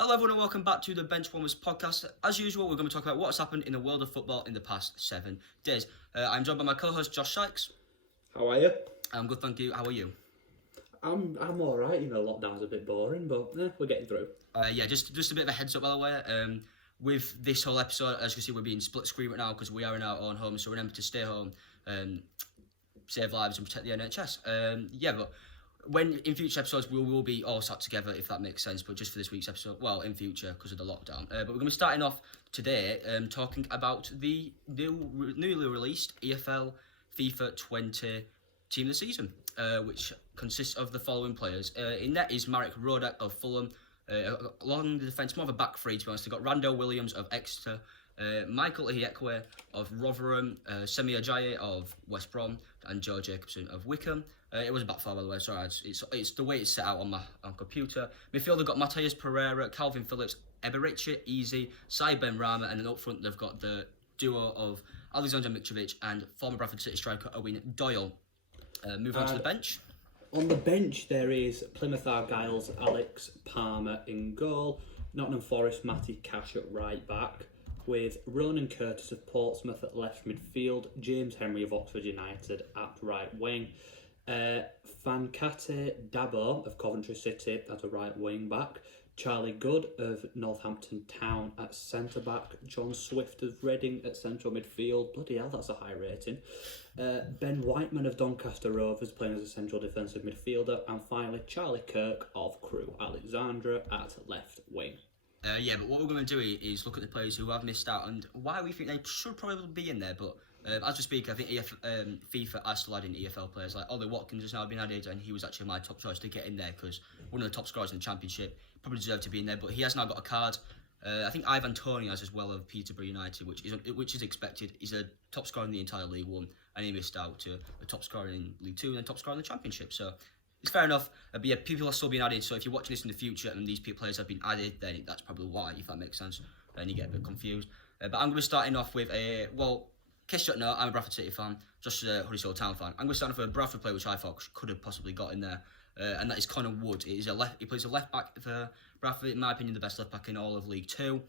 Hello everyone and welcome back to the Benchwarmers podcast. As usual, we're going to talk about what's happened in the world of football in the past 7 days. I'm joined by my co-host Josh Sykes. How are you? I'm good, thank you. How are you? I'm alright. Lockdown's a bit boring, but we're getting through. Just a bit of a heads up by the way. With this whole episode, as you can see, we're being split screen right now because we are in our own homes, so remember to stay home, save lives and protect the NHS. But when in future episodes we will be all sat together, if that makes sense, but just for this week's episode, well, in future because of the lockdown. But we're going to be starting off today talking about the newly released EFL FIFA 20 Team of the Season, which consists of the following players. In net is Marek Rodak of Fulham. Along the defence, more of a back three to be honest. They've got Randall Williams of Exeter, Michael Ihekwe of Rotherham, Semi Ajayi of West Brom, and Joe Jacobson of Wickham. It was a back four by the way, sorry, it's the way it's set out on my computer. Midfield they've got Matthias Pereira, Calvin Phillips, Eberici, Easy, Sai Benrahma, and then up front they've got the duo of Alexander Mitrovic and former Bradford City striker Owen Doyle. Move on to the bench. On the bench there is Plymouth Argyle's Alex Palmer in goal, Nottingham Forest Matty Cash at right back, with Ronan Curtis of Portsmouth at left midfield, James Henry of Oxford United at right wing, Fankate Dabo of Coventry City at a right wing back, Charlie Good of Northampton Town at centre back, John Swift of Reading at central midfield. Bloody hell, that's a high rating. Ben Whiteman of Doncaster Rovers playing as a central defensive midfielder, and finally Charlie Kirk of Crewe Alexandra at left wing. But what we're going to do is look at the players who have missed out and why we think they should probably be in there. But as we speak, I think FIFA are still adding EFL players. Like Ollie Watkins has now been added, and he was actually my top choice to get in there because one of the top scorers in the Championship, probably deserved to be in there. But he has now got a card. I think Ivan Toney has as well of Peterborough United, which is expected. He's a top scorer in the entire League One, and he missed out to the top scorer in League Two and the top scorer in the Championship. So it's fair enough. But yeah, people are still being added. So if you're watching this in the future and these players have been added, then that's probably why, if that makes sense. Then you get a bit confused. But I'm going to be starting off with in case you don't know, I'm a Bradford City fan, just a Huddersfield Town fan. I'm going to start off with a Bradford player which I thought could have possibly got in there, and that is Connor Wood. He plays a left back for Bradford, in my opinion, the best left back in all of League Two.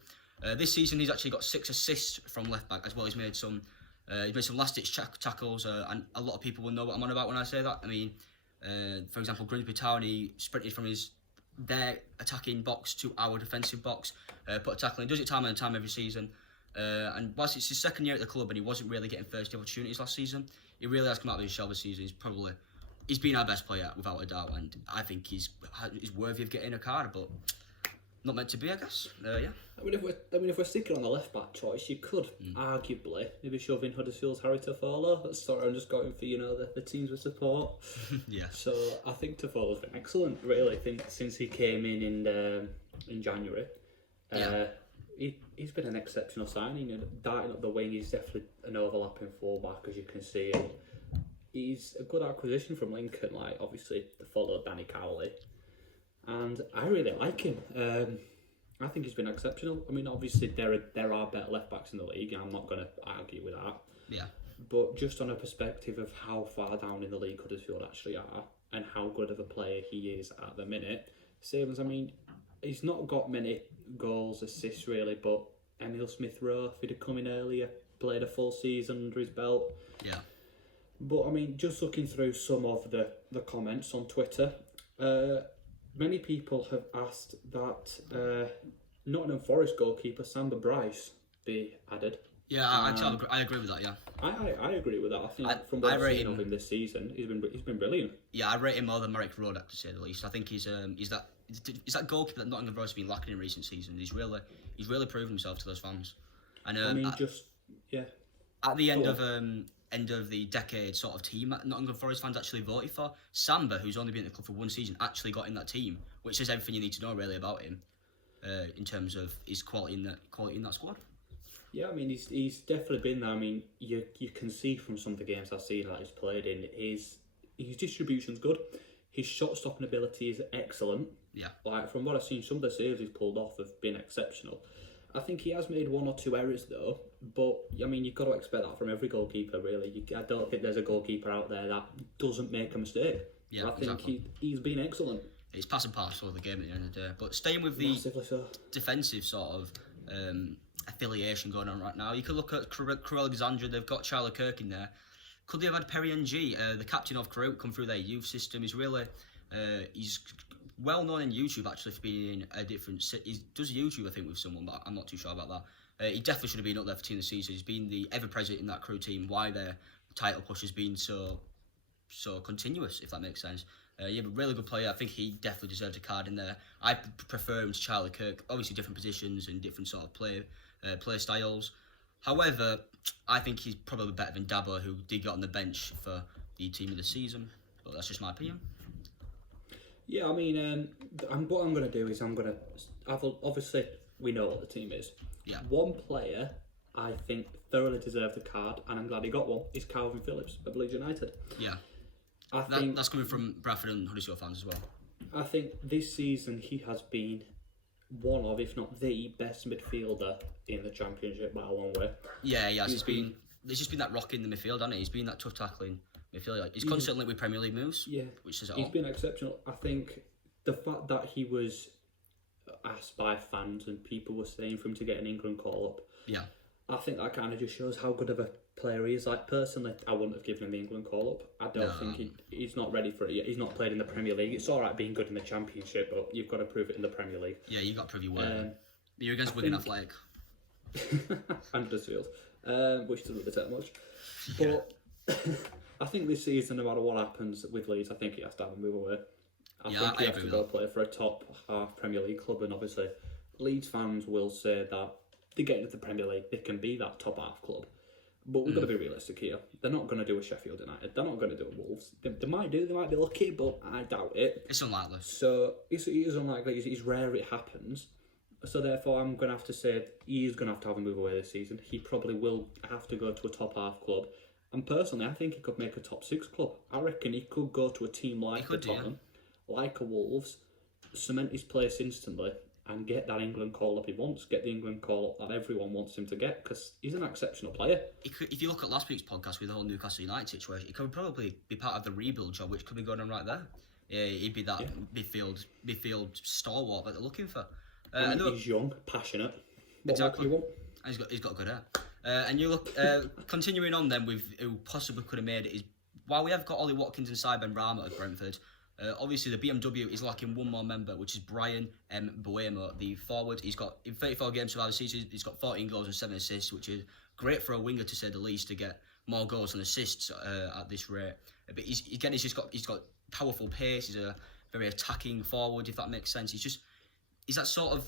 This season, he's actually got 6 assists from left back as well. He's made some last ditch tackles, and a lot of people will know what I'm on about when I say that. I mean, for example, Grimsby Town, he sprinted from their attacking box to our defensive box, put a tackle in. Does it time and time every season. And whilst it's his second year at the club and he wasn't really getting first opportunities last season, he really has come out of his shell this season. He's been our best player without a doubt, and I think he's worthy of getting a card, but not meant to be, I guess. I mean, if we're sticking on the left back choice, you could arguably maybe shove in Huddersfield's Harry Toffolo. That's sort of I'm just going for the teams we support. Yeah. So I think Toffolo's been excellent. Really, I think since he came in January. He's been an exceptional signing, and darting up the wing, he's definitely an overlapping fullback, as you can see. And he's a good acquisition from Lincoln, like obviously the follow Danny Cowley, and I really like him. I think he's been exceptional. I mean, obviously there are better left backs in the league, and I'm not going to argue with that. Yeah. But just on a perspective of how far down in the league Huddersfield actually are, and how good of a player he is at the minute, Savens, I mean, he's not got many goals, assists really, but Emile Smith-Rowe, if he'd have come in earlier, played a full season under his belt. Yeah. But I mean, just looking through some of the comments on Twitter, many people have asked that Nottingham Forest goalkeeper Samba Bryce be added. Yeah, I agree with that. Yeah, I agree with that. I think from what I've seen of him this season, he's been brilliant. Yeah, I rate him more than Marek Rodak, to say the least. I think he's that goalkeeper that Nottingham Forest has been lacking in recent seasons. He's really proven himself to those fans. And at the end of the decade sort of team that Nottingham Forest fans actually voted for, Samba, who's only been at the club for one season, actually got in that team, which says everything you need to know really about him in terms of his quality in that squad. Yeah, I mean he's definitely been there. I mean you can see from some of the games I've seen that he's played in, his distribution's good. His shot stopping ability is excellent. Yeah. Like from what I've seen, some of the saves he's pulled off have been exceptional. I think he has made 1 or 2 errors though, but I mean you've got to expect that from every goalkeeper really. I don't think there's a goalkeeper out there that doesn't make a mistake. Yeah, I think he's been excellent. It's pass and parcel of the game at the end of the day. But staying with the Massively so. defensive sort of affiliation going on right now, you could look at Crewe Alexandra. They've got Charlie Kirk in there. Could they have had Perry Ng, the captain of Crewe, come through their youth system? He's really he's well known in YouTube actually for being a different. He does YouTube I think with someone, but I'm not too sure about that. He definitely should have been up there for team of the season. He's been the ever present in that Crewe team. Why their title push has been so continuous, if that makes sense. Yeah, but really good player. I think he definitely deserves a card in there. I prefer him to Charlie Kirk. Obviously, different positions and different sort of play styles. However, I think he's probably better than Dabo, who did get on the bench for the team of the season. But that's just my opinion. Yeah, I mean, what I'm going to do is I'm going to... Obviously, we know what the team is. Yeah. One player I think thoroughly deserved a card, and I'm glad he got one, is Calvin Phillips of Leeds United. Yeah. I think that's coming from Bradford and Huddersfield fans as well. I think this season he has been one of, if not the best midfielder in the Championship by a long way. Yeah, he has. There's just been that rock in the midfield, hasn't it? He's been that tough tackling midfielder. He's constantly with Premier League moves. Yeah, which says it he's all. been exceptional. I think the fact that he was asked by fans and people were saying for him to get an England call up. Yeah. I think that kind of just shows how good of a player he is. Like, personally, I wouldn't have given him the England call-up. I don't think he's not ready for it yet. He's not played in the Premier League. It's all right being good in the Championship, but you've got to prove it in the Premier League. Yeah, you've got to prove your worth. You're against Wigan Athletic. And Huddersfield, which doesn't really take much. But I think this season, no matter what happens with Leeds, I think he has to have a move away. I think he has to go play for a top half Premier League club, and obviously Leeds fans will say that they get into the Premier League, they can be that top half club. But we've got to be realistic here. They're not going to do a Sheffield United. They're not going to do a Wolves. They might do, they might be lucky, but I doubt it. It's unlikely. So it is unlikely. It's rare it happens. So therefore, I'm going to have to say he's going to have a move away this season. He probably will have to go to a top half club. And personally, I think he could make a top 6 club. I reckon he could go to a team like the Tottenham, like a Wolves, cement his place instantly, and get that England call-up he wants, get the England call-up that everyone wants him to get, because he's an exceptional player. If you look at last week's podcast with the whole Newcastle United situation, he could probably be part of the rebuild job, which could be going on right there. Yeah, he'd be that midfield stalwart that they're looking for. He's young, passionate. Exactly. He's got good hair. And you look, continuing on then with who possibly could have made it, is while we have got Ollie Watkins and Cy Benrahma at Brentford, obviously the BMW is lacking one more member, which is Brian M. Buemo, the forward. He's got, in 34 games throughout the season, he's got 14 goals and 7 assists, which is great for a winger, to say the least, to get more goals and assists at this rate. But he's got powerful pace. He's a very attacking forward, if that makes sense. He's that sort of...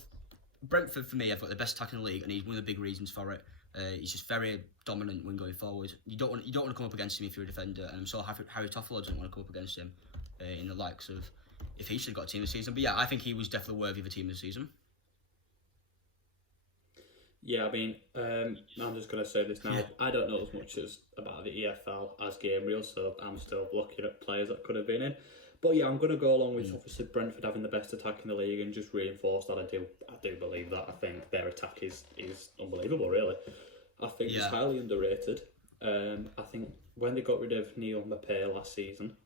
Brentford, for me, have got the best attack in the league, and he's one of the big reasons for it. He's just very dominant when going forward. You don't want to come up against him if you're a defender, and I'm sure Harry Toffolo doesn't want to come up against him in the likes of if he should have got a team of the season. But yeah, I think he was definitely worthy of a team of the season. Yeah, I mean, I'm just going to say this now. Yeah. I don't know as much about the EFL as Gabriel, so I'm still looking at players that could have been in. But yeah, I'm going to go along with obviously Brentford having the best attack in the league and just reinforce that. I do believe that. I think their attack is unbelievable, really. I think it's highly underrated. I think when they got rid of Neil Maupay last season,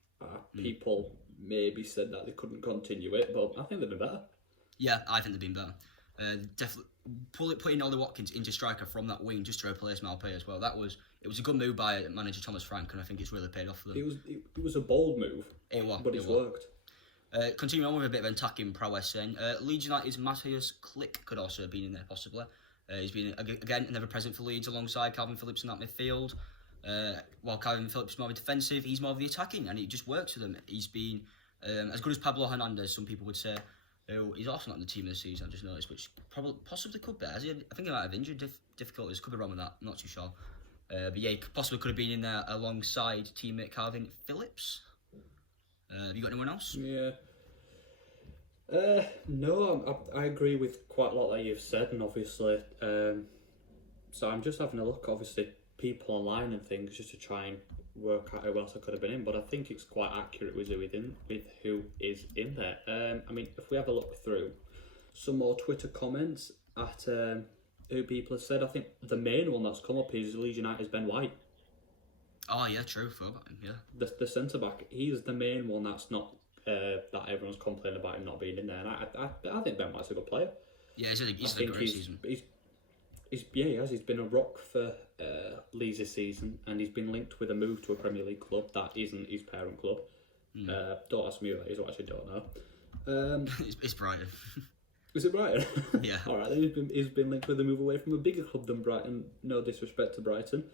people maybe said that they couldn't continue it, but I think they've been better. Yeah, I think they've been better. Definitely putting Ollie Watkins into striker from that wing just to replace Maupay as well. It was a good move by manager Thomas Frank, and I think it's really paid off for them. It was a bold move. But it's worked. Continuing on with a bit of attacking prowess then, Leeds United's Matthias Klick could also have been in there possibly. He's been again never present for Leeds alongside Calvin Phillips in that midfield. While Calvin Phillips is more defensive, he's more of the attacking, and it just works for them. He's been as good as Pablo Hernandez, some people would say. He's also not in the team this season, I just noticed, which possibly could be. I think he might have injured difficulties, could be wrong with that, I'm not too sure. But yeah, he possibly could have been in there alongside teammate Calvin Phillips. Have you got anyone else? Yeah. No, I agree with quite a lot that you've said, and obviously, so I'm just having a look, obviously, people online and things, just to try and work out who else I could have been in, but I think it's quite accurate with who is in there. I mean, if we have a look through some more Twitter comments at who people have said, I think the main one that's come up is Leeds United's Ben White. Oh yeah, true. Yeah. The centre back, he's the main one that's not that everyone's complaining about him not being in there. And I think Ben White's a good player. Yeah, he's had a great season. He has. He's been a rock for Leeds this season, and he's been linked with a move to a Premier League club that isn't his parent club. Don't ask me who that is, I actually don't know. It's Brighton. Is it Brighton? Yeah. All right, then he's been linked with a move away from a bigger club than Brighton. No disrespect to Brighton,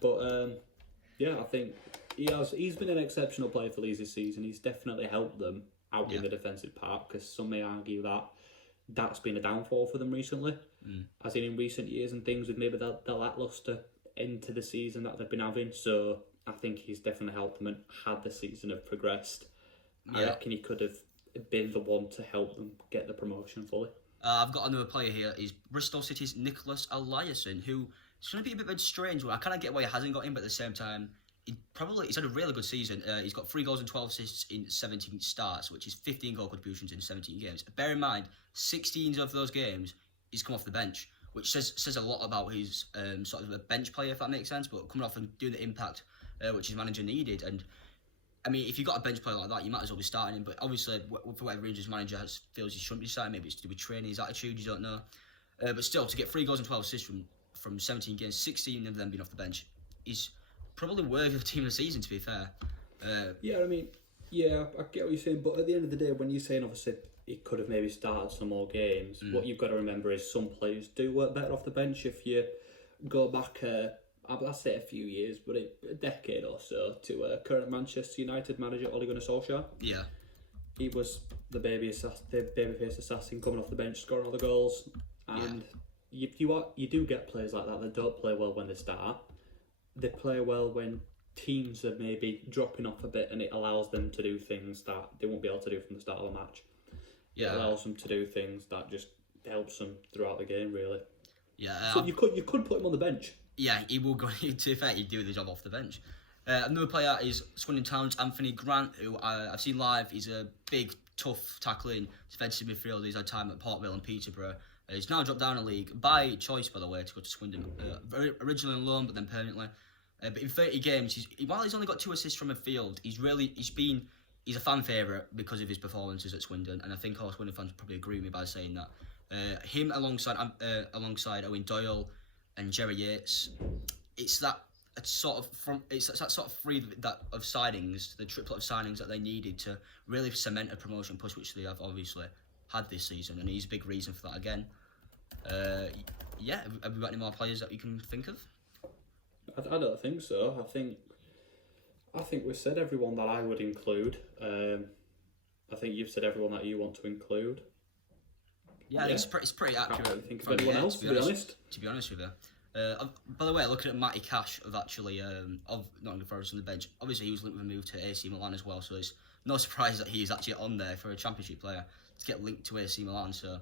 but yeah, I think he's been an exceptional player for Leeds this season. He's definitely helped them out in the defensive part, because some may argue that that's been a downfall for them recently, as in recent years and things, with maybe the lacklustre end to the season that they've been having. So I think he's definitely helped them, and had the season have progressed, I reckon he could have been the one to help them get the promotion fully. I've got another player here. He's Bristol City's Nicholas Eliasson, who is going to be a bit of a strange one. I kind of get why he hasn't got him, but at the same time, he's had a really good season. He's got 3 goals and 12 assists in 17 starts, which is 15 goal contributions in 17 games. Bear in mind, 16 of those games he's come off the bench, which says a lot about his sort of a bench player, if that makes sense. But coming off and doing the impact which his manager needed, and I mean, if you've got a bench player like that, you might as well be starting him. But obviously, for whatever reason his manager feels he shouldn't be starting, maybe it's to do with training, his attitude, you don't know. But still, to get 3 goals and 12 assists from 17 games, 16 of them being off the bench, is probably worthy of team of the season, to be fair. Yeah, I mean, yeah, I get what you're saying, but at the end of the day, when you're saying obviously he could have maybe started some more games, what you've got to remember is some players do work better off the bench. If you go back, I'd say a few years, but a decade or so, to current Manchester United manager Ole Gunnar Solskjaer. Yeah. He was the babyface assassin coming off the bench, scoring all the goals, and you do get players like that don't play well when they start. They play well when teams are maybe dropping off a bit, and it allows them to do things that they won't be able to do from the start of the match. Yeah, it allows them to do things that just helps them throughout the game, really. Yeah. So you could put him on the bench. Yeah, he will go. To be fair, he'd do the job off the bench. Another player is Swindon Town's Anthony Grant, who I've seen live. He's a big, tough, tackling defensive midfielder. He's had time at Port Vale and Peterborough. He's now dropped down a league by choice, by the way, to go to Swindon. Originally on loan, but then permanently. But in 30 games, while he's only got 2 assists from midfield, he's a fan favourite because of his performances at Swindon, and I think all Swindon fans probably agree with me by saying that. Him alongside Owen Doyle and Jerry Yates, it's that sort of three of signings, the triplet of signings that they needed to really cement a promotion push, which they have obviously had this season, and he's a big reason for that again. Yeah, have we got any more players that you can think of? I don't think so. I think we've said everyone that I would include. I think you've said everyone that you want to include. Yeah, it's pretty accurate. I can't think of anyone else, to be honest. To be honest with you. By the way, looking at Matty Cash of Nottingham Forest on the bench, obviously he was linked with a move to AC Milan as well, so it's no surprise that he is actually on there for a Championship player to get linked to AC Milan, so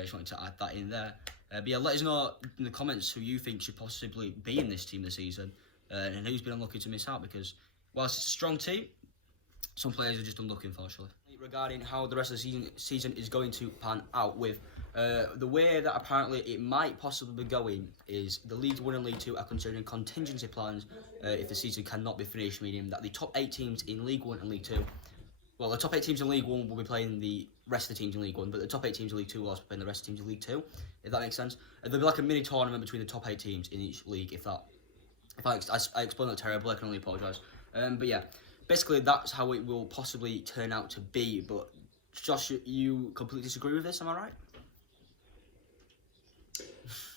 just wanted to add that in there. But yeah, let us know in the comments who you think should possibly be in this team this season, and who's been unlucky to miss out, because whilst it's a strong team, some players are just unlucky, unfortunately. Regarding how the rest of the season is going to pan out, with the way that apparently it might possibly be going is the League 1 and League 2 are considering contingency plans if the season cannot be finished, meaning that the top 8 teams in League 1 and League 2, well, the top 8 teams in League 1 will be playing the rest of the teams in League 1, but the top 8 teams in League 2 will also be playing the rest of the teams in League 2, if that makes sense. There'll be like a mini tournament between the top 8 teams in each league, if I explain that terribly, I can only apologise. But yeah, basically that's how it will possibly turn out to be. But Josh, you completely disagree with this, am I right?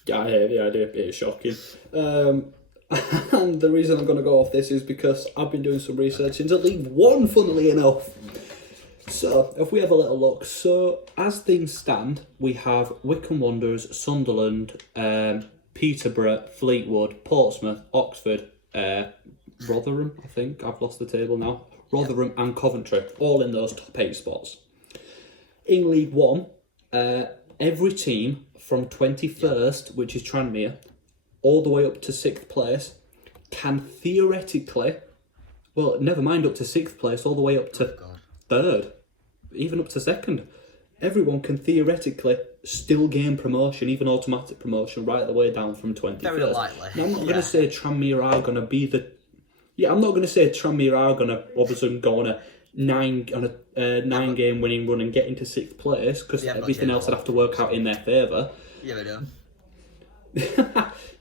Yeah, I hear the idea. It is shocking. And the reason I'm going to go off this is because I've been doing some research into League 1, funnily enough. So, if we have a little look. So, as things stand, we have Wycombe Wanderers, Sunderland, Peterborough, Fleetwood, Portsmouth, Oxford, Rotherham, I think. I've lost the table now. Rotherham and Coventry, all in those top 8 spots. In League 1, every team from 21st, which is Tranmere, all the way up to 6th place, can theoretically, well, never mind up to 6th place, all the way up to 3rd, even up to 2nd. Everyone can theoretically still gain promotion, even automatic promotion, right the way down from 21st. Very likely. Now, I'm not going to say Tranmere are going to be the... Yeah, I'm not going to say Tranmere are going to all of a sudden go on a nine game winning run and get into 6th place, because everything else would have to work out in their favour. Yeah, I know.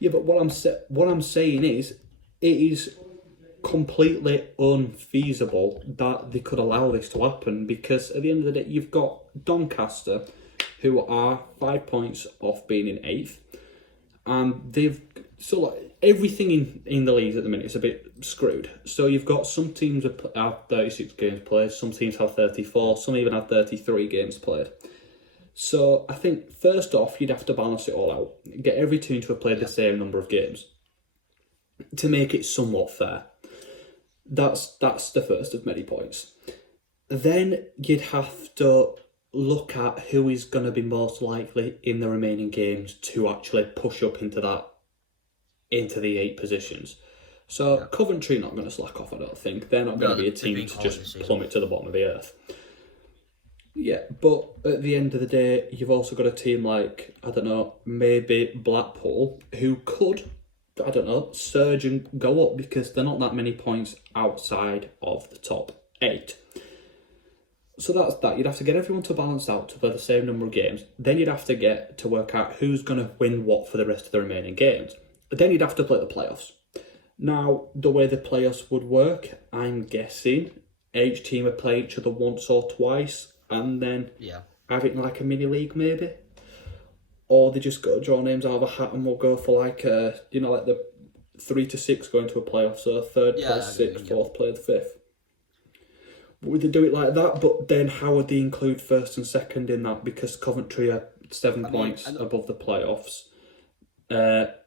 Yeah, but what I'm saying is, it is completely unfeasible that they could allow this to happen, because at the end of the day, you've got Doncaster, who are 5 points off being in 8th, and everything in the league at the minute is a bit screwed. So you've got some teams have 36 games played, some teams have 34, some even have 33 games played. So I think first off, you'd have to balance it all out, get every team to have played the same number of games to make it somewhat fair. That's the first of many points. Then you'd have to look at who is going to be most likely in the remaining games to actually push up into the 8 positions. So Coventry not going to slack off, I don't think. They're not going to be a team to just plummet to the bottom of the earth. Yeah, but at the end of the day, you've also got a team like, I don't know, maybe Blackpool, who could, I don't know, surge and go up, because they're not that many points outside of the top 8. So that's that. You'd have to get everyone to balance out to play the same number of games. Then you'd have to get to work out who's going to win what for the rest of the remaining games. Then you'd have to play the playoffs. Now, the way the playoffs would work, I'm guessing each team would play each other once or twice, and then have it like a mini league maybe, or they just go draw names out of a hat and we'll go for like like the 3 to 6 going to a playoff, so 3rd plays 6th, 4th plays 5th. Would they do it like that? But then how would they include 1st and 2nd in that? Because Coventry are 7 points above the playoffs,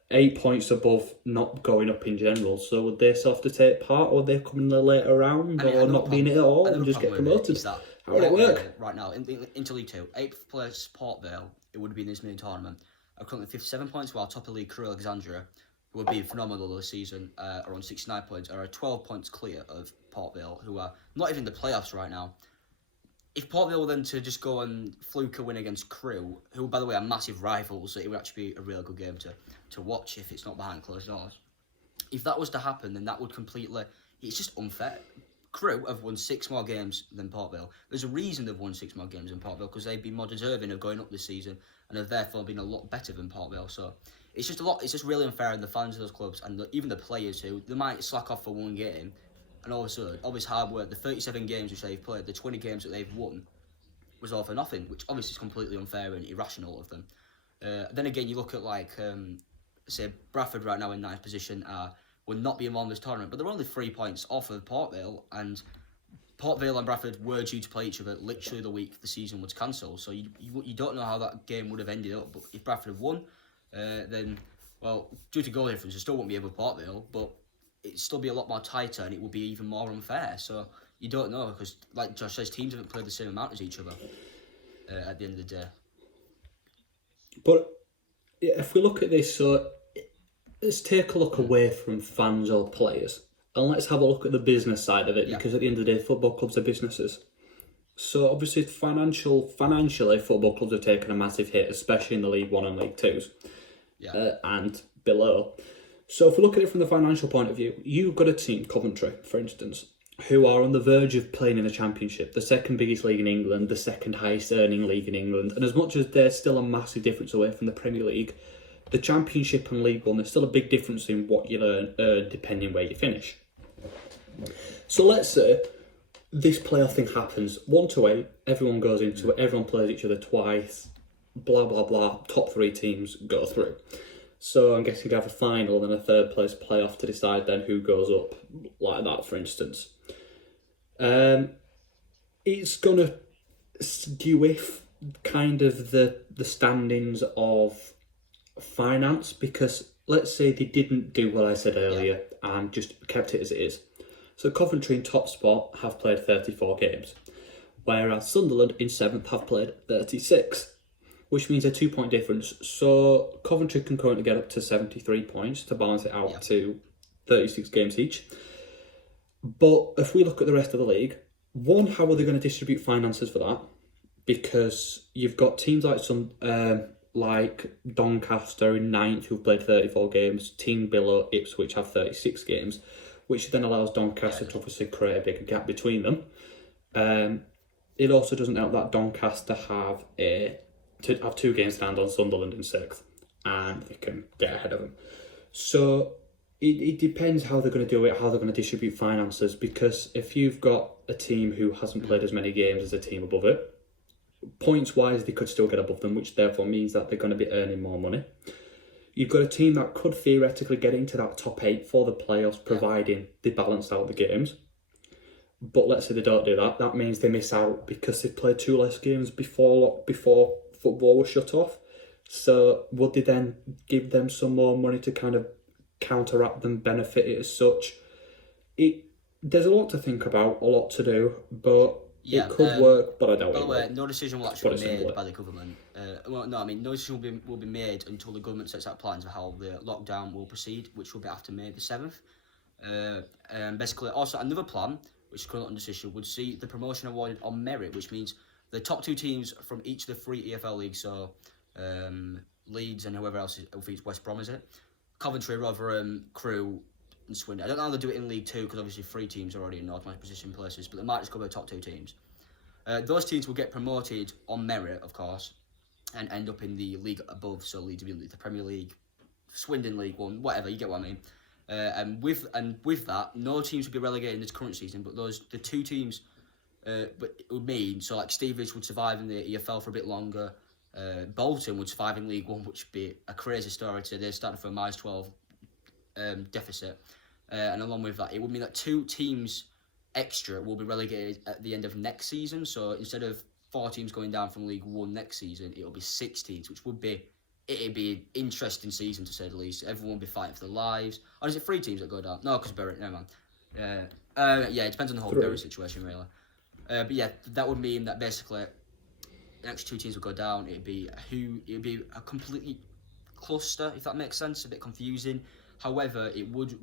8 points above not going up in general. So would they still have to take part, or would they come in the later round, or not being it at all and just get promoted? How would it work? Right now, into League 2, 8th place Port Vale, it would be in this mini tournament, are currently 57 points, while top of the league Crewe Alexandria, who would be phenomenal this season, are on 69 points, are 12 points clear of Port Vale, who are not even in the playoffs right now. If Port Vale were then to just go and fluke a win against Crewe, who by the way are massive rivals, so it would actually be a really good game to watch if it's not behind closed doors. If that was to happen, then that would completely, it's just unfair. Crewe have won 6 more games than Port Vale. There's a reason they've won 6 more games than Port Vale, because they've been more deserving of going up this season and have therefore been a lot better than Port Vale. So it's just really unfair on the fans of those clubs and even the players, who they might slack off for one game, and also all this hard work, the 37 games which they've played, the 20 games that they've won, was all for nothing, which obviously is completely unfair and irrational of them. Then again, you look at say Bradford right now in 9th position will not be involved in this tournament, but they're only 3 points off of Port Vale, and Port Vale and Bradford were due to play each other literally the week the season was cancelled, so you don't know how that game would have ended up. But if Bradford had won, then, well, due to goal difference, they still won't be able to Port Vale, but it'd still be a lot more tighter and it would be even more unfair. So you don't know, because like Josh says, teams haven't played the same amount as each other at the end of the day. But if we look at this, so let's take a look away from fans or players, and let's have a look at the business side of it, because at the end of the day, football clubs are businesses. So obviously, financially, football clubs have taken a massive hit, especially in the League 1 and League 2s, and below. So if we look at it from the financial point of view, you've got a team, Coventry, for instance, who are on the verge of playing in the Championship, the second biggest league in England, the second highest earning league in England, and as much as there's still a massive difference away from the Premier League, the Championship and League 1, there's still a big difference in what you earn depending where you finish. So let's say this playoff thing happens, 1 to 8, everyone goes into it, everyone plays each other twice, blah, blah, blah, top 3 teams go through. So I'm guessing you have a final and a 3rd place playoff to decide then who goes up, like that, for instance. It's going to skew with kind of the standings of finance, because let's say they didn't do what I said earlier and just kept it as it is. So Coventry in top spot have played 34 games, whereas Sunderland in 7th have played 36, which means a 2-point difference. So Coventry can currently get up to 73 points to balance it out to 36 games each. But if we look at the rest of the league, one, how are they going to distribute finances for that? Because you've got teams like Doncaster in 9th who've played 34 games, team below Ipswich have 36 games, which then allows Doncaster to obviously create a bigger gap between them. It also doesn't help that Doncaster have 2 games in hand on Sunderland in 6th, and they can get ahead of them. So it depends how they're going to do it, how they're going to distribute finances, because if you've got a team who hasn't played as many games as a team above it, points-wise they could still get above them, which therefore means that they're going to be earning more money. You've got a team that could theoretically get into that top 8 for the playoffs, providing they balance out the games. But let's say they don't do that. That means they miss out because they've played 2 less games before football was shut off. So would they then give them some more money to kind of counteract them, benefit it as such? There's a lot to think about, a lot to do, but it could work, but I doubt it. By the way, no decision will actually be made by the government. No decision will be made until the government sets out plans for how the lockdown will proceed, which will be after May the 7th. Basically, also another plan, which is currently under decision, would see the promotion awarded on merit, which means the top 2 teams from each of the 3 EFL leagues, so Leeds and whoever else, I think it's West Brom, is it? Coventry, Rotherham, Crewe, and Swindon. I don't know how they do it in League 2, because obviously 3 teams are already in automatic position places, but they might just go with the top 2 teams. Those teams will get promoted on merit, of course, and end up in the league above, so Leeds will be in the Premier League, Swindon League 1, whatever, you get what I mean. And with that, no teams would be relegated in this current season, but the 2 teams, but it would mean, so like Stevenage would survive in the EFL for a bit longer, Bolton would survive in League 1, which would be a crazy story today. They're starting for a -12 deficit, and along with that, it would mean that 2 teams extra will be relegated at the end of next season. So instead of 4 teams going down from League 1 next season, it'll be 6 teams, which would be an interesting season to say the least. Everyone will be fighting for their lives. Or is it 3 teams that go down? No, because Bury, never mind. It depends on the whole Bury situation, really. But yeah, that would mean that basically the next 2 teams will go down. It'd be a completely cluster, if that makes sense. A bit confusing. However, it would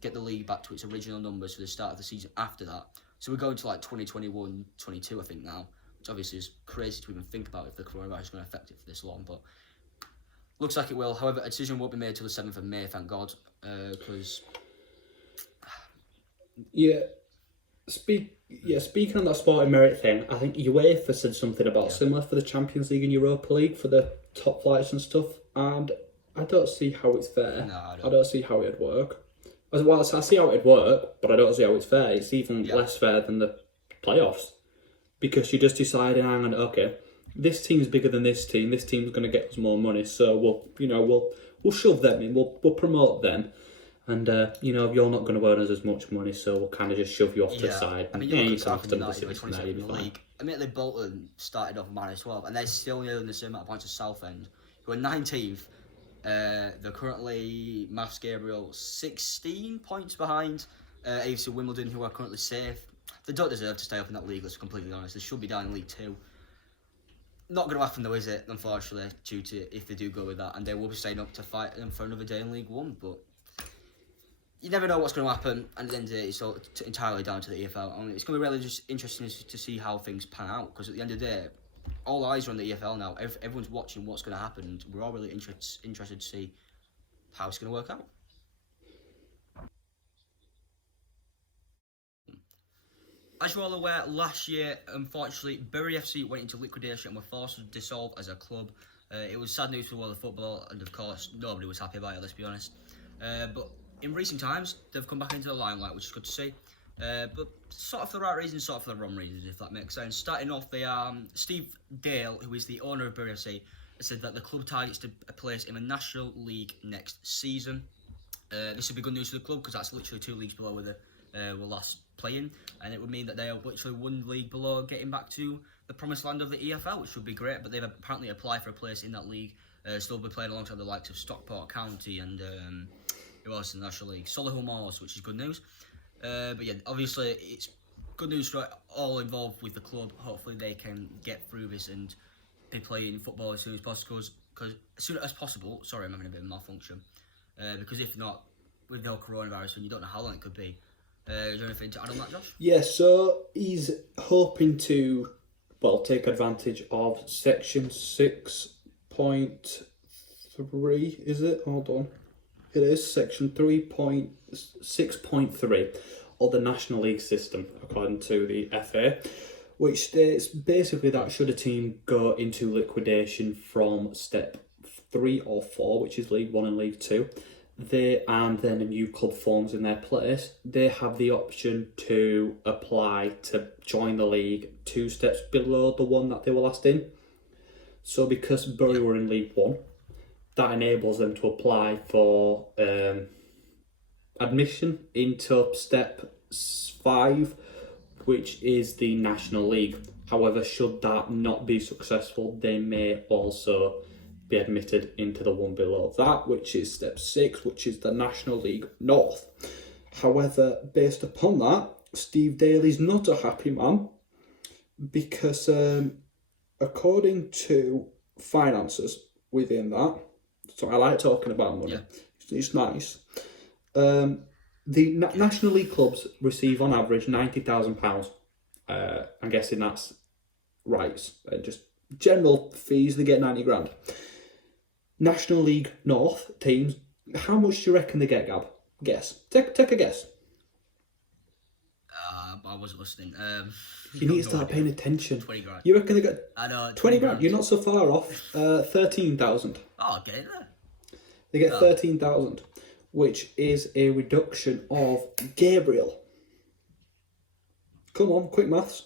get the league back to its original numbers for the start of the season after that. So we're going to like 2021-22, I think now, which obviously is crazy to even think about if the coronavirus is going to affect it for this long, but looks like it will. However, a decision won't be made till the 7th of May, thank God, because... Speaking on that sporting merit thing, I think UEFA said something about similar for the Champions League and Europa League for the top flights and stuff, and I don't see how it's fair. No, I don't see how it'd work. Well, I see how it'd work, but I don't see how it's fair. It's even less fair than the playoffs, because you just decide, hang on, okay, this team's bigger than this team's going to get us more money, so we'll shove them in, we'll promote them, and you're not going to earn us as much money, so we'll kind of just shove you off to the side. I mean, you look at United with 27 in the league. Admittedly, Bolton started off -12, and they're still nearly the same amount of points as Southend, who are 19th. They're currently, Maths Gabriel, 16 points behind AFC Wimbledon, who are currently safe. They don't deserve to stay up in that league, let's be completely honest. They should be down in League 2. Not going to happen though, is it, unfortunately, due to if they do go with that. And they will be staying up to fight them for another day in League 1. But you never know what's going to happen. And at the end of the day, it's all entirely down to the EFL. I mean, it's going to be really just interesting to see how things pan out. Because at the end of the day, all eyes are on the EFL now. Everyone's watching what's going to happen. And we're all really interested to see how it's going to work out. As you're all aware, last year, unfortunately, Bury FC went into liquidation and were forced to dissolve as a club. It was sad news for the world of football, and of course, nobody was happy about it, let's be honest. But in recent times, they've come back into the limelight, which is good to see. But sort of for the right reasons, sort of for the wrong reasons, if that makes sense. Starting off, Steve Dale, who is the owner of Bury FC, said that the club targets to a place in the National League next season. This would be good news for the club, because that's literally 2 leagues below where they were last playing, and it would mean that they are literally 1 league below getting back to the promised land of the EFL, which would be great. But they've apparently applied for a place in that league. Still be playing alongside the likes of Stockport County and who else in the National League? Solihull Moors, which is good news. But yeah, obviously it's good news for all involved with the club. Hopefully they can get through this and be playing football as soon as possible. Because as soon as possible, sorry, I'm having a bit of malfunction. Because if not, with no coronavirus, and you don't know how long it could be. Is there anything to add on that, Josh? Yeah, so he's hoping to, take advantage of Section 6.3, is it? Hold on. It is Section 3.6.3 of the National League system, according to the FA. which states basically that should a team go into liquidation from step 3 or 4, which is League 1 and League 2, and then a new club forms in their place, they have the option to apply to join the league 2 steps below the one that they were last in. So because Bury were in League 1, that enables them to apply for admission into step 5, which is the National League. However, should that not be successful, they may also be admitted into the one below that, which is step 6, which is the National League North. However, based upon that, Steve Daly's not a happy man because according to finances within that, so I like talking about money, it's nice. The National League clubs receive on average £90,000. I'm guessing that's rights and just general fees. They get 90 grand. National League North teams, how much do you reckon they get, Gab? Guess. Take a guess. I wasn't listening. You need to start paying attention. 20 grand. You reckon they get? I know. 20 grand. You're not so far off. 13,000. Oh, get it there. They get 13,000, which is a reduction of Gabriel. Come on, quick maths.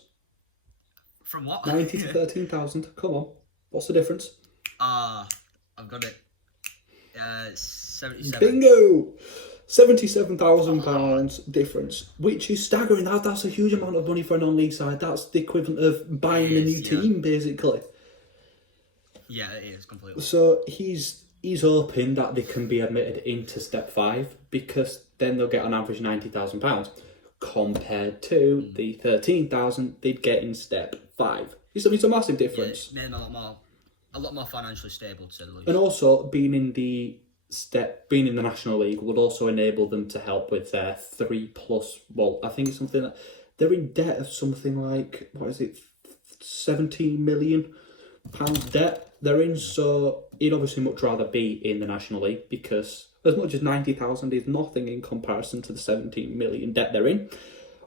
From what? 90 to 13,000. Come on. What's the difference? I've got it. 77. Bingo! £77,000 difference, which is staggering. That's a huge amount of money for a non-league side. That's the equivalent of buying a new team, basically. Yeah, it is completely. So he's hoping that they can be admitted into step 5 because then they'll get on average £90,000 compared to the 13,000 they'd get in step 5. It's a massive difference. Yeah, a lot more financially stable, to say the least. And also being in the National League would also enable them to help with their 3+. Well, I think it's something that they're in debt of something like, what is it, £17 million debt they're in. So he'd obviously much rather be in the National League because as much as 90,000 is nothing in comparison to the 17 million debt they're in,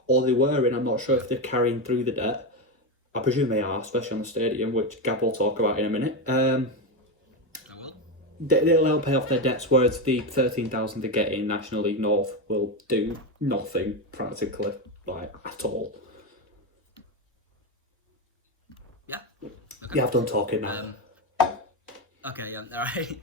or they were in. I'm not sure if they're carrying through the debt. I presume they are, especially on the stadium, which Gab will talk about in a minute. They'll help pay off their debts, whereas the 13,000 they get in National League North will do nothing practically, like at all. Yeah. Okay. Yeah, I've done talking now. Okay, yeah, all right.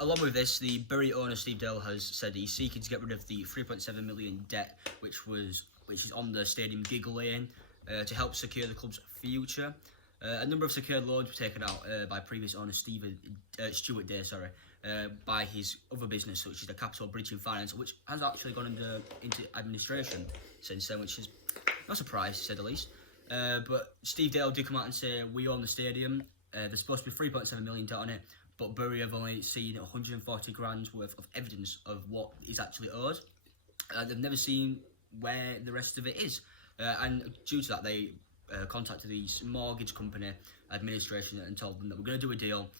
Along with this, the Bury owner Steve Dale has said he's seeking to get rid of the 3.7 million debt, which is on the stadium gig lane, to help secure the club's future. A number of secured loans were taken out by previous owner Stuart Day, by his other business, which is the Capital Bridging Finance, which has actually gone into administration since then, which is not a surprise, to say the least. But Steve Dale did come out and say, we own the stadium, there's supposed to be 3.7 million debt on it, but Bury have only seen 140 grand's worth of evidence of what is actually owed. They've never seen where the rest of it is. And due to that, they contacted the mortgage company administration and told them that we're going to do a deal.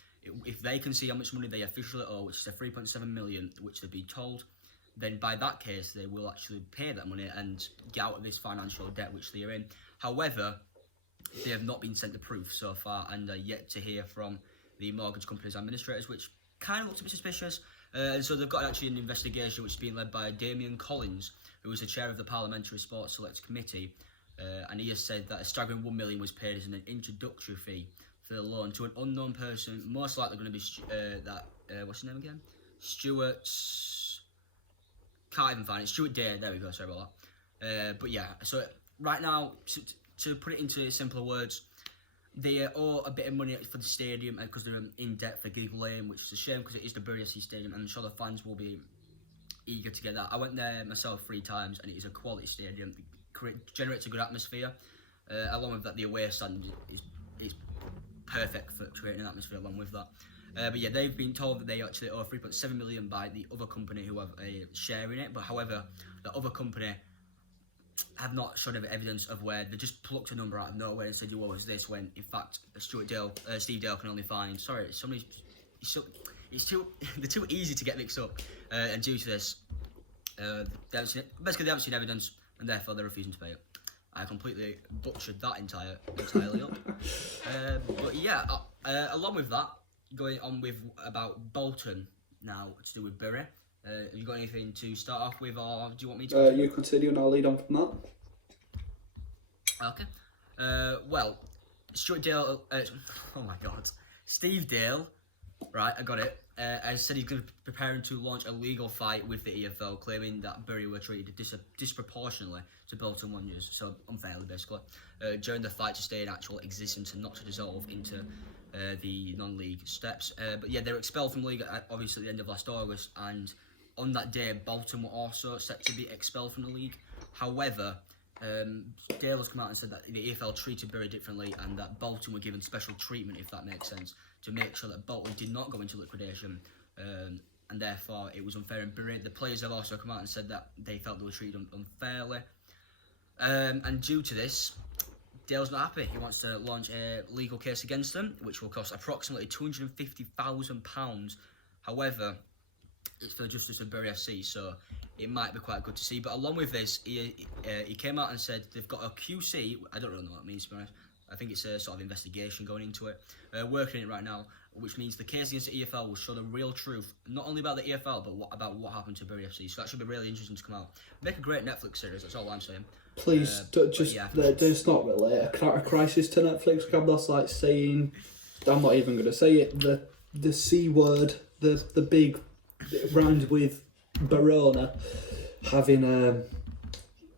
If they can see how much money they officially owe, which is a 3.7 million, which they've been told, then by that case they will actually pay that money and get out of this financial debt which they are in. However, they have not been sent the proof so far and are yet to hear from the mortgage company's administrators, which kind of looks a bit suspicious. And so they've got actually an investigation which is being led by Damien Collins, who is the chair of the Parliamentary Sports Select Committee. And he has said that a staggering $1 million was paid as an introductory fee for the loan to an unknown person, most likely going to be what's his name again? Can't even find it. Stuart Day. There we go. Sorry about that. But yeah, so right now, to put it into simpler words, they owe a bit of money for the stadium because they're in debt for Gig Lane, which is a shame because it is the Bury FC stadium, and I'm sure the fans will be eager to get that. I went there myself 3 times, and it is a quality stadium. Generates a good atmosphere. Along with that, the away stand is perfect for creating an atmosphere along with that. But yeah, they've been told that they actually owe 3.7 million by the other company who have a share in it. But however, the other company have not shown evidence of where they just plucked a number out of nowhere and said you owe us this, when in fact Steve Dale can only find. Sorry, they're too easy to get mixed up, and due to this, they haven't seen evidence, and therefore they're refusing to pay it. I completely butchered that entirely up. But yeah, along with that, going on with about Bolton now to do with Bury. Have you got anything to start off with, or do you want me to? You continue and I'll lead on from that. Okay. Well, Stuart Dale. Oh my God, Steve Dale. Right, I got it. As said, he's going to be preparing to launch a legal fight with the EFL, claiming that Bury were treated disproportionately to Bolton Wanderers, so unfairly basically, during the fight to stay in actual existence and not to dissolve into the non-league steps. But yeah, they were expelled from league obviously at the end of last August, and on that day Bolton were also set to be expelled from the league. However, Dale has come out and said that the EFL treated Bury differently and that Bolton were given special treatment, if that makes sense, to make sure that Bolton did not go into liquidation, and therefore it was unfair in Bury. The players have also come out and said that they felt they were treated unfairly, and due to this, Dale's not happy. He wants to launch a legal case against them, which will cost approximately £250,000. However, it's for the justice of Bury FC, so it might be quite good to see. But along with this, he came out and said they've got a QC. I don't really know what it means, to be honest. I think it's a sort of investigation going into it, working it right now, which means the case against the EFL will show the real truth, not only about the EFL, but about what happened to Bury FC. So that should be really interesting to come out. Make a great Netflix series, that's all I'm saying. Please, there's not really a crisis to Netflix. Gabriel's like saying, I'm not even going to say it, the C word, the big, it rhymes with Barona, having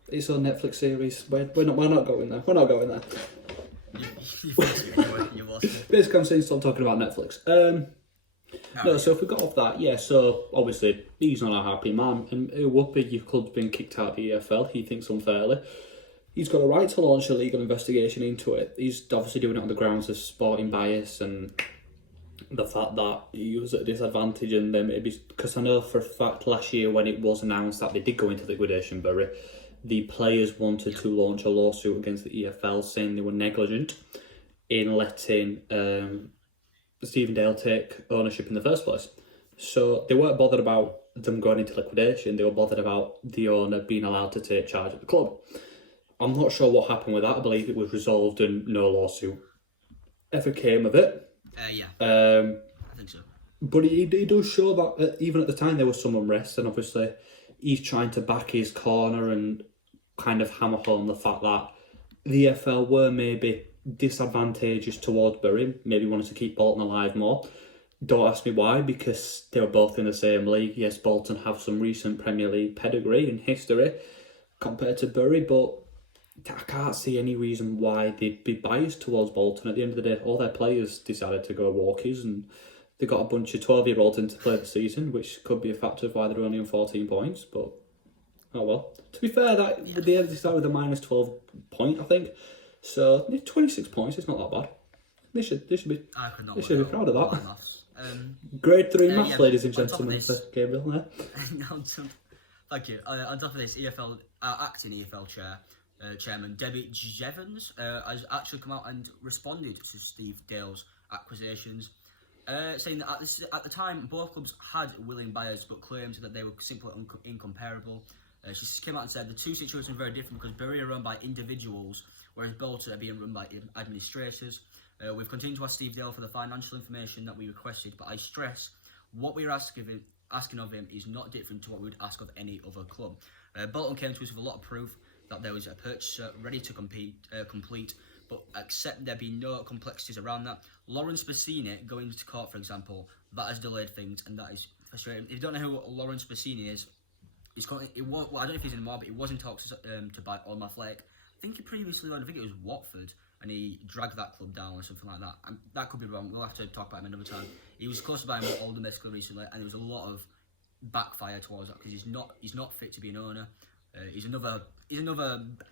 its own Netflix series. We're not going there. We're not going there. You lost it. Basically, I'm saying stop talking about Netflix. So if we got off that, yeah, so obviously he's not a happy man, and Whoopi, your club's been kicked out of the EFL, he thinks unfairly. He's got a right to launch a legal investigation into it. He's obviously doing it on the grounds of sporting bias and the fact that he was at a disadvantage, and then maybe, because I know for a fact last year when it was announced that they did go into liquidation, Bury, the players wanted to launch a lawsuit against the EFL saying they were negligent in letting Stephen Dale take ownership in the first place. So they weren't bothered about them going into liquidation, they were bothered about the owner being allowed to take charge of the club. I'm not sure what happened with that. I believe it was resolved and no lawsuit ever came of it. I think so. But he does show that even at the time there was some unrest, and obviously he's trying to back his corner and kind of hammer home the fact that the EFL were maybe disadvantageous towards Bury, maybe wanted to keep Bolton alive more. Don't ask me why, because they were both in the same league. Yes, Bolton have some recent Premier League pedigree and history compared to Bury, but I can't see any reason why they'd be biased towards Bolton. At the end of the day, all their players decided to go walkies, and they got a bunch of 12-year-olds in to play the season, which could be a factor of why they're only on 14 points, but oh well. To be fair, they started with a minus 12 point, I think. So 26 points, it's not that bad. They should be proud of that. Grade 3 maths, ladies and gentlemen, for Gabriel there. Thank you. On top of this, EFL acting EFL chairman Debbie Jevons has actually come out and responded to Steve Dale's accusations, saying that at the time both clubs had willing buyers, but claimed that they were simply incomparable. She came out and said the two situations are very different because Bury are run by individuals, whereas Bolton are being run by administrators. We've continued to ask Steve Dale for the financial information that we requested, but I stress what we're asking of him is not different to what we would ask of any other club. Bolton came to us with a lot of proof that there was a purchase ready to complete, but except there be no complexities around that. Lawrence Bassini going to court, for example, that has delayed things, and that is frustrating. If you don't know who Lawrence Bassini is, I don't know if he's anymore, but he was in talks to buy All My Flake. I think he previously owned, I think it was Watford, and he dragged that club down or something like that. And that could be wrong. We'll have to talk about him another time. He was close to buying Oldham basically recently, and there was a lot of backfire towards that because he's not fit to be an owner. He's another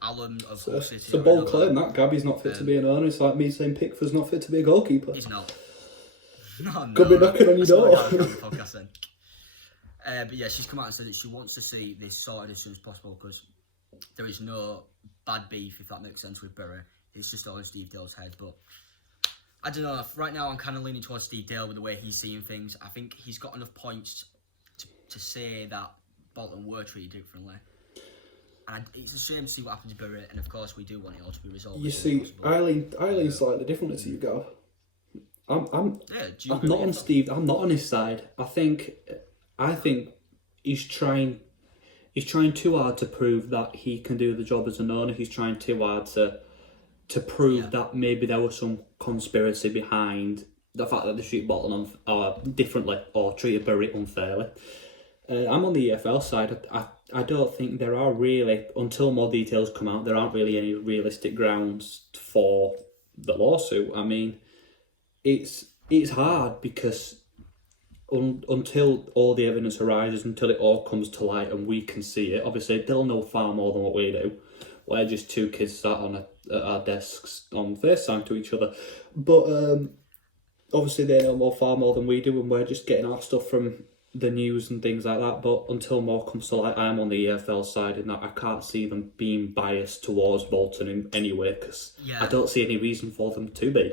Allen of Hull City. It's a bold claim that Gabby's not fit to be an owner. It's like me saying Pickford's not fit to be a goalkeeper. He's not. No. Could be knocking on your door. Podcast then. But yeah, she's come out and said that she wants to see this sorted as soon as possible because there is no bad beef, if that makes sense, with Bury. It's just all in Steve Dale's head. But I don't know. Right now, I'm kind of leaning towards Steve Dale with the way he's seeing things. I think he's got enough points to say that Bolton were treated differently. And it's a shame to see what happened to Bury, and of course we do want it all to be resolved. You see, I lean slightly differently to you, Gav. I'm not on Steve. I'm not on his side. I think he's trying too hard to prove that he can do the job as an owner. He's trying too hard to prove that maybe there was some conspiracy behind the fact that they treated Bolton differently or treated Bury unfairly. I'm on the EFL side. I don't think there are really, until more details come out, there aren't really any realistic grounds for the lawsuit. I mean, it's hard because until all the evidence arises, until it all comes to light and we can see it, obviously they'll know far more than what we do. We're just two kids sat at our desks on FaceTime to each other. But obviously they know far more than we do, and we're just getting our stuff from the news and things like that. But until more comes to light, I'm on the EFL side in that I can't see them being biased towards Bolton in any way, because I don't see any reason for them to be.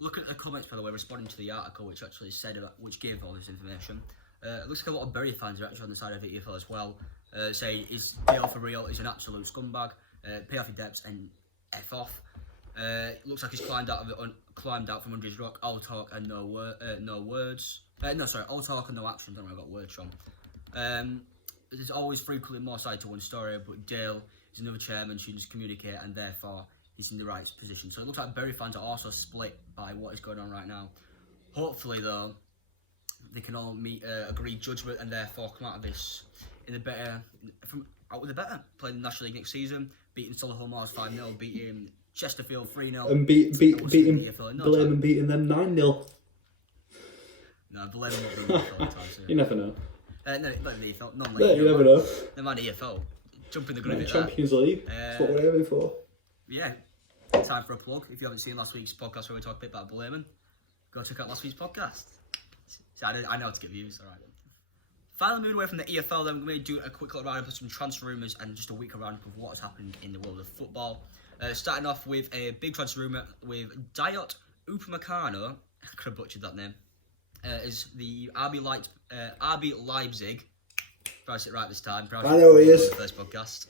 Look at the comments, by the way, responding to the article which actually said which gave all this information. It looks like a lot of Bury fans are actually on the side of the EFL as well. Say, is Dale for real? He's an absolute scumbag. Pay off your debts and F off. Looks like he's climbed out from under his rock. All talk and no words. All talk and no action. I don't know, I got words wrong. There's always frequently more side to one story, but Dale is another chairman, shouldn't just communicate, and therefore he's in the right position. So it looks like Bury fans are also split by what is going on right now. Hopefully, though, they can all agree judgment and therefore come out of this with a better. Playing the National League next season, beating Solihull Moors 5-0, beating Chesterfield 3-0, and beating them 9-0. No, Blaine won't be in the EFL anytime soon. You never know. No, not in the EFL. You never know. They're man EFL. Jumping the gun a bit Champions League. That's what we're aiming for. Yeah. Time for a plug. If you haven't seen last week's podcast where we talked a bit about Blamen, go check out last week's podcast. So I know how to get views, alright. Finally moving away from the EFL, then we're going to do a quick little roundup of some transfer rumours and just a week roundup of what's happened in the world of football. Starting off with a big transfer rumour with Dayot Upamecano, I could have butchered that name, is the RB Leipzig. Pronounced it right this time. I know he is. The first podcast.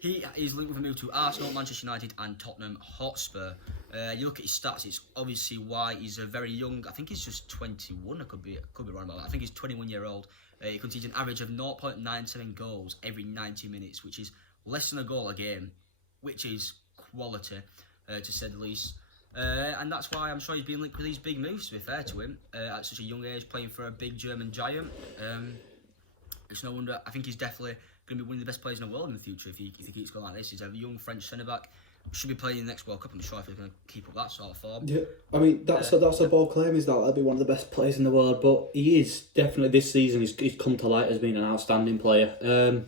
He is linked with a move to Arsenal, Manchester United and Tottenham Hotspur. You look at his stats, it's obviously why he's a very young, I think he's just 21, I could be wrong about that. I think he's 21-year-old. He concedes an average of 0.97 goals every 90 minutes, which is less than a goal a game, which is quality, to say the least. And that's why I'm sure he's been linked with these big moves, to be fair to him, at such a young age, playing for a big German giant. It's no wonder, I think he's definitely going to be one of the best players in the world in the future if he keeps going like this. He's a young French centre-back, should be playing in the next World Cup, I'm sure, if he's going to keep up that sort of form. Yeah, I mean, that's a bold claim, is that he'll be one of the best players in the world, but he is definitely, this season, he's come to light as being an outstanding player.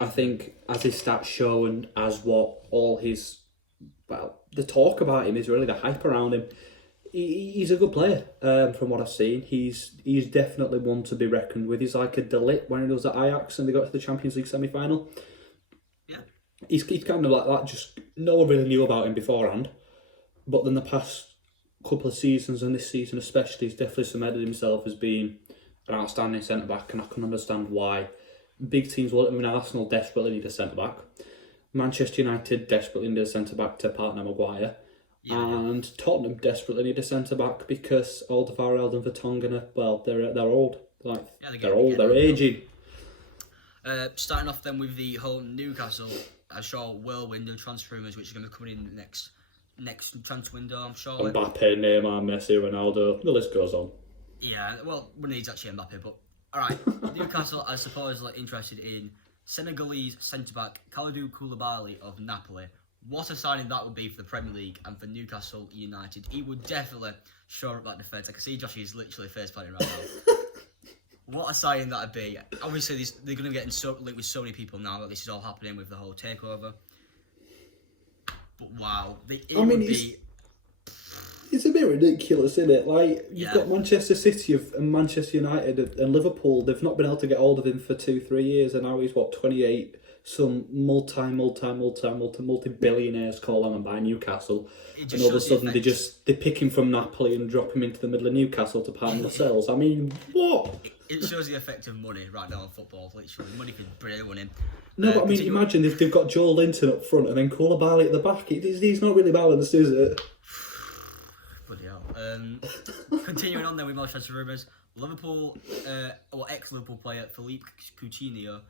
I think, as his stats show and as what all his, the talk about him is really the hype around him, he's a good player, from what I've seen. He's definitely one to be reckoned with. He's like a De Ligt when he was at Ajax and they got to the Champions League semi-final. Yeah. He's kind of like that, just no one really knew about him beforehand. But then the past couple of seasons, and this season especially, he's definitely cemented himself as being an outstanding centre-back, and I can understand why. Big teams, well, I mean, Arsenal desperately need a centre-back. Manchester United desperately need a centre-back to partner Maguire. Yeah. And Tottenham desperately need a centre-back because Alderweireld and Vertonghen they're old. They're old, they're aging. Starting off then with the whole Newcastle, I saw whirlwind of transfer rumours which are going to be coming in the next transfer window, I'm sure. Mbappe, Neymar, Messi, Ronaldo, the list goes on. Yeah, well, one needs actually Mbappe, but alright. Newcastle are supposedly interested in Senegalese centre-back Kalidou Koulibaly of Napoli. What a signing that would be for the Premier League and for Newcastle United. He would definitely shore up that defence. I can see Josh is literally face-planting right now. What a signing that would be. Obviously, they're going to get linked with so many people now that this is all happening with the whole takeover. But wow. It's a bit ridiculous, isn't it? Like, you've got Manchester City and Manchester United and Liverpool. They've not been able to get hold of him for 2-3 years, and now he's, 28, some multi-billionaires call him and buy Newcastle, and all of a sudden they pick him from Napoli and drop him into the middle of Newcastle to palm Lascelles. I mean, what? It shows the effect of money right now in football. Literally, money could bring winning. No, but I mean, imagine if they've got Joel Linton up front and then Koulibaly at the back. He's not really balanced, is it? Bloody hell. Continuing on then with more transfer rumours, Liverpool, or ex-Liverpool player Philippe Coutinho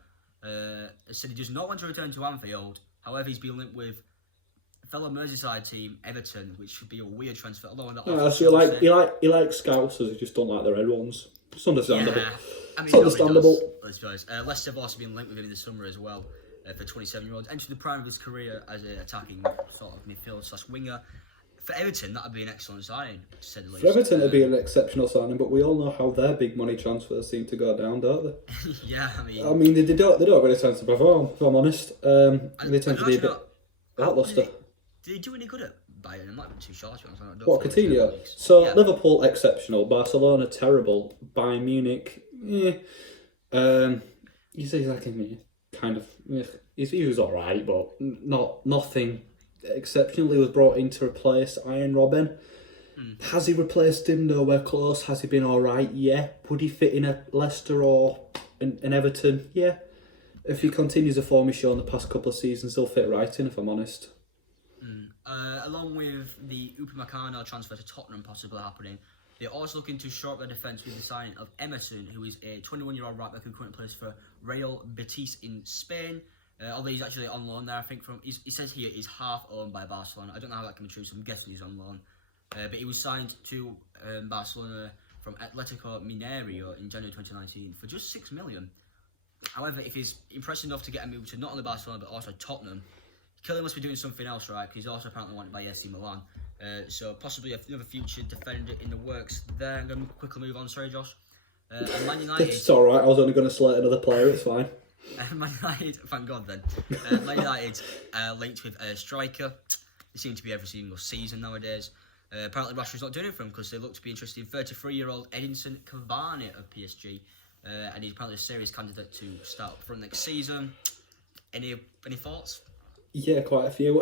said he does not want to return to Anfield. However, he's been linked with fellow Merseyside team Everton, which should be a weird transfer. Although so he likes Scousers, he just don't like the red ones. It's understandable. Yeah, I mean, it's understandable. I suppose. Leicester have also been linked with him in the summer as well. For 27-year-olds, entered the prime of his career as an attacking sort of midfield / winger. For Everton, that would be an excellent signing, to say the least. For Everton, it'd be an exceptional signing, but we all know how their big money transfers seem to go down, don't they? Yeah, I mean, they don't really tend to perform. If I'm honest, they tend to be a bit lacklustre. Did he do any good at Bayern? I'm not even too sure. What, Coutinho? So yeah. Liverpool exceptional, Barcelona terrible, Bayern Munich, he's like kind of. He was all right, but nothing exceptionally was brought in to replace Ian Robben. Has he replaced him? Nowhere close. Has he been all right? Yeah. Would he fit in a Leicester or an Everton? Yeah. If he continues the form he's shown the past couple of seasons, he'll fit right in, if I'm honest. Along with the Upamecano transfer to Tottenham possibly happening, they're also looking to shore up their defence with the signing of Emerson, who is a 21-year-old right back who currently plays for Real Betis in Spain. Although he's actually on loan there, I think he says here he's half owned by Barcelona. I don't know how that can be true, so I'm guessing he's on loan. But he was signed to Barcelona from Atletico Mineiro in January 2019 for just $6 million. However, if he's impressive enough to get a move to not only Barcelona but also Tottenham, Kelly must be doing something else right, because he's also apparently wanted by AC Milan. So possibly another future defender in the works there. I'm going to quickly move on. Sorry, Josh. And Man United. It's all right. I was only going to select another player. It's fine. Man United, thank God then. Man United linked with a striker. They seem to be every single season nowadays. Apparently Rashford's not doing it for them because they look to be interested in 33-year-old Edinson Cavani of PSG. And he's apparently a serious candidate to start up front next season. Any thoughts? Yeah, quite a few.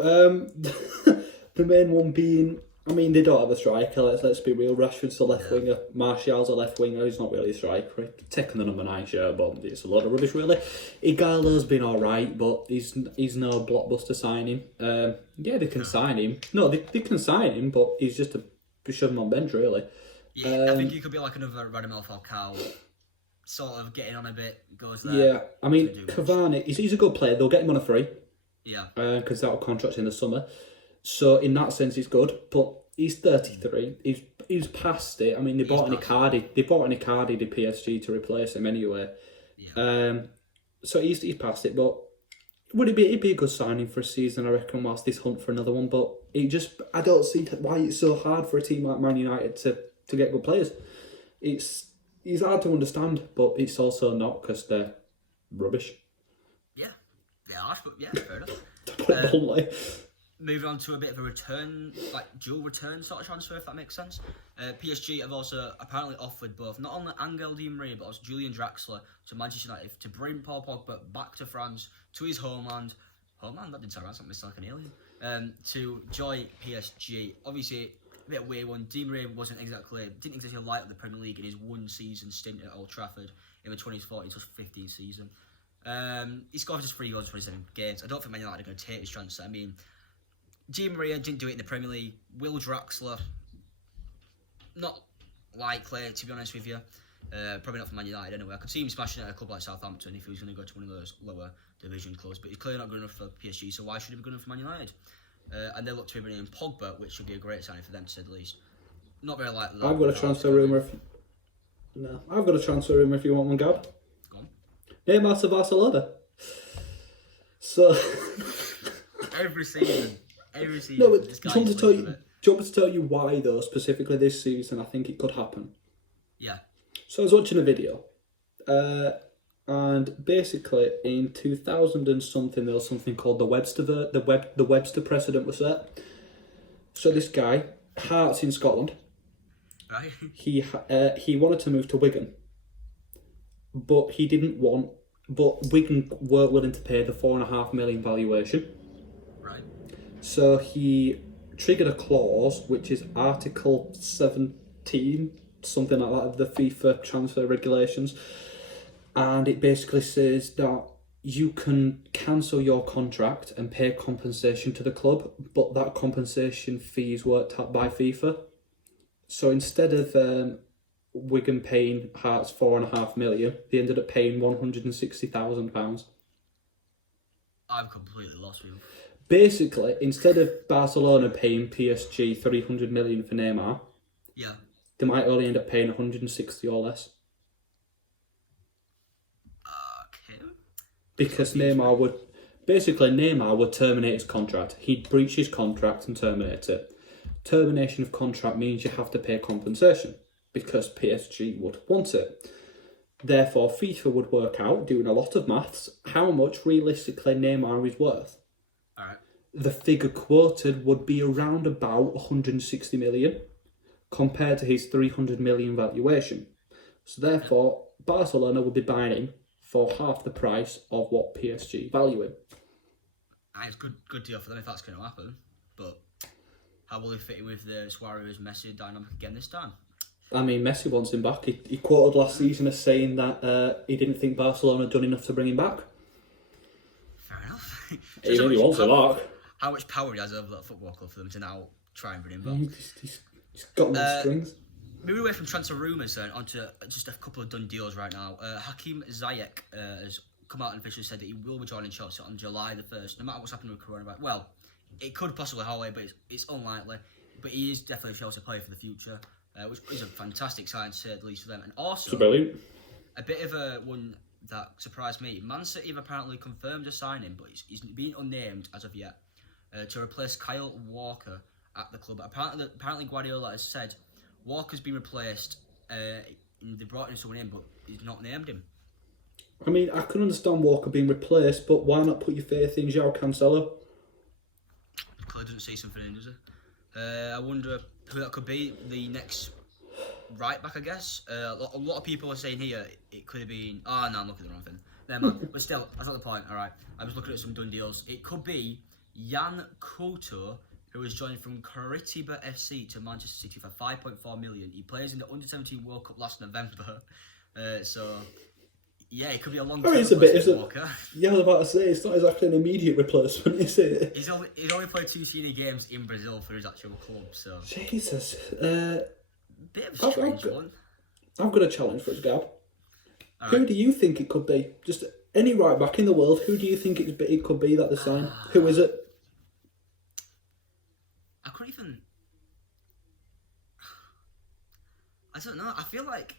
The main one being, I mean, they don't have a striker, let's be real. Rashford's a left winger, Martial's a left winger, he's not really a striker. He's taking the number 9 shirt, but it's a lot of rubbish, really. Igalo's been alright, but he's no blockbuster signing. Yeah, they can sign him. No, they can sign him, but he's just a shove him on bench, really. Yeah, I think he could be like another Radamel Falcao, sort of getting on a bit, goes there. Yeah, I mean, Cavani, he's a good player, they'll get him on a free. Yeah. Because that'll contract in the summer. So in that sense, he's good. But he's 33. He's past it. I mean, they bought an Icardi. They bought an Icardi to PSG to replace him anyway. Yeah. So he's past it. But it'd be a good signing for a season, I reckon, whilst this hunt for another one. But I don't see why it's so hard for a team like Man United to get good players. It's hard to understand, but it's also not because they're rubbish. Yeah, fair enough. To put it bluntly. Moving on to a bit of a return, like dual return sort of transfer, if that makes sense. PSG have also apparently offered both not only Angel Di Maria but also Julian Draxler to Manchester United to bring Paul Pogba back to France, to his homeland. Homeland? That didn't sound right, something like an alien. To join PSG. Obviously, a bit weird one. Di Maria didn't exactly light up the Premier League in his one season stint at Old Trafford in the 2014-15 season. He scored just 3 goals in 27 games. I don't think Man United are going to take his transfer. I mean, Di Maria didn't do it in the Premier League. Will Draxler, not likely, to be honest with you. Probably not for Man United anyway. I could see him smashing at a club like Southampton if he was going to go to one of those lower division clubs. But he's clearly not good enough for PSG, so why should he be good enough for Man United? And they look to be bringing in Pogba, which would be a great signing for them, to say the least. Not very likely. I've got a transfer rumour. I've got a transfer rumour if you want one, Gab. Neymar to Barcelona. So every season. No, but do you want me to tell you why though? Specifically this season, I think it could happen. Yeah. So I was watching a video, and basically in 2000 and something there was something called the Webster precedent was set. So this guy, Hearts in Scotland, right? He wanted to move to Wigan. But he didn't want but Wigan weren't willing to pay the $4.5 million valuation. Right. So he triggered a clause, which is Article 17, something like that, of the FIFA transfer regulations. And it basically says that you can cancel your contract and pay compensation to the club, but that compensation fee is worked out by FIFA. So instead of Wigan paying Hearts $4.5 million, they ended up paying £160,000. I'm completely lost with you. Basically, instead of Barcelona paying PSG 300 million for Neymar, Yeah. they might only end up paying 160 or less. Okay. Because Neymar would terminate his contract. He'd breach his contract and terminate it. Termination of contract means you have to pay compensation because PSG would want it. Therefore, FIFA would work out, doing a lot of maths, how much realistically Neymar is worth. All right. The figure quoted would be around about 160 million compared to his 300 million valuation. So therefore, Barcelona would be buying him for half the price of what PSG value him. It's good deal for them if that's going to happen. But how will he fit in with the Suarez-Messi dynamic again this time? I mean, Messi wants him back. He quoted last season as saying that he didn't think Barcelona had done enough to bring him back. Fair enough. He really wants him back. How much power he has over that football club for them to now try and bring him back? He's got no strings. Moving away from transfer rumours then onto just a couple of done deals right now. Hakim Ziyech has come out and officially said that he will be joining Chelsea on July the 1st, no matter what's happening with coronavirus. Well, it could possibly Holloway, but it's unlikely. But he is definitely a Chelsea player for the future, which is a fantastic sign to say the least for them. And also, brilliant. A bit of a one that surprised me. Man City have apparently confirmed a signing, but he's been unnamed as of yet, to replace Kyle Walker at the club. Apparently Guardiola has said Walker's been replaced. They brought in someone in, but he's not named him. I mean, I can understand Walker being replaced, but why not put your faith in João Cancelo? Clearly doesn't see something in, does it? I wonder who that could be. The next right back, I guess. A lot of people are saying here it could have been. Oh no, I'm looking at the wrong thing. Never mind. But still, that's not the point. All right, I was looking at some done deals. It could be Jan Couto, who has joined from Curitiba FC to Manchester City for 5.4 million. He plays in the Under-17 World Cup last November. So yeah, it could be a long. It's a bit. Walker. Yeah, I was about to say it's not exactly an immediate replacement, is it? He's only played 2 senior games in Brazil for his actual club. So Jesus. Bit of a strange one. I've got a challenge for us, Gab. All Who right. do you think it could be? Just any right back in the world. Who do you think it could be that they sign? Who is it? I couldn't even. I don't know. I feel like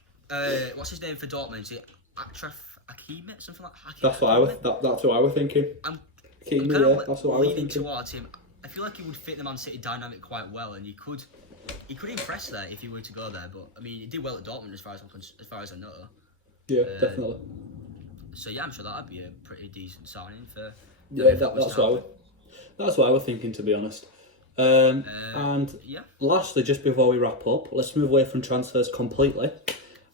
what's his name for Dortmund? Is it Achraf Hakimi? Something like Hakimi? That's what I was thinking. I'm Hakimi, kind of that's what I was leaning thinking. towards him. I feel like he would fit the Man City dynamic quite well, and he could impress there if he were to go there. But I mean, he did well at Dortmund as far as I know. Yeah, definitely. So yeah, I'm sure that'd be a pretty decent signing for. Yeah, that's what I was thinking, to be honest. And yeah. lastly, just before we wrap up, let's move away from transfers completely.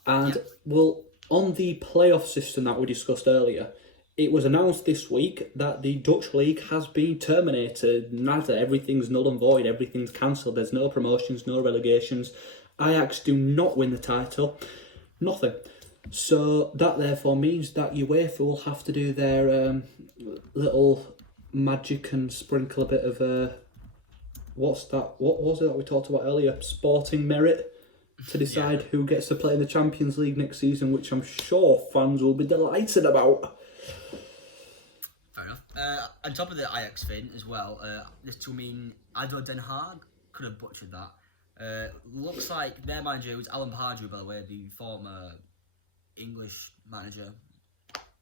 And we'll on the playoff system that we discussed earlier, it was announced this week that the Dutch League has been terminated. Nada, everything's null and void, everything's cancelled. There's no promotions, no relegations. Ajax do not win the title. Nothing. So that therefore means that UEFA will have to do their little magic and sprinkle a bit of what's that? What was it that we talked about earlier? Sporting merit to decide who gets to play in the Champions League next season, which I'm sure fans will be delighted about. Fair enough. On top of the Ajax thing as well, this to mean Ado Den Haag could have butchered that. Looks like their manager, who's Alan Pardew, by the way, the former English manager,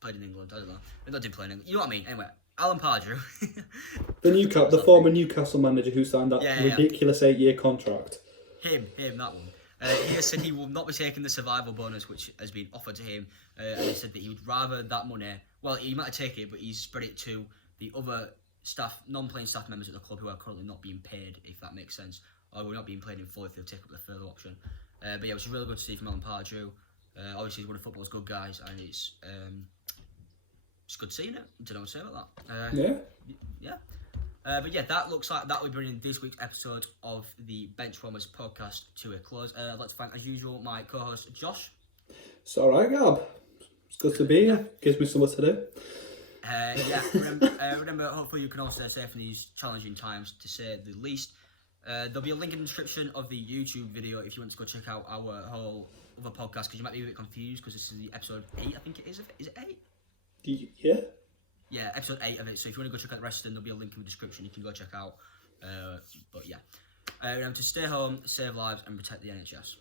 played in England. I don't know. He didn't play in England. You know what I mean? Anyway, Alan Pardew. The former Newcastle manager who signed that ridiculous 8-year contract. Him, that one. He has said he will not be taking the survival bonus which has been offered to him, and he said that he would rather that money. Well, he might take it, but he's spread it to the other staff, non-playing staff members at the club who are currently not being paid, if that makes sense, or we're not being paid in full if they'll take up the further option. But yeah, it was really good to see from Alan Pardew. Obviously, he's one of football's good guys, and it's it's good seeing it. Don't know what to say about that. Yeah. But yeah, that looks like that will be bringing this week's episode of the Benchwarmers podcast to a close. I'd like to thank, as usual, my co-host Josh. It's all right, Gab. It's good to be here. Gives me something to do. Remember, hopefully you can all stay safe in these challenging times, to say the least. There'll be a link in the description of the YouTube video if you want to go check out our whole other podcast, because you might be a bit confused because this is the episode 8, I think it is. Is it 8? Yeah. Yeah, episode 8 of it. So if you want to go check out the rest of them, there'll be a link in the description. You can go check out. But yeah. Remember to stay home, save lives, and protect the NHS.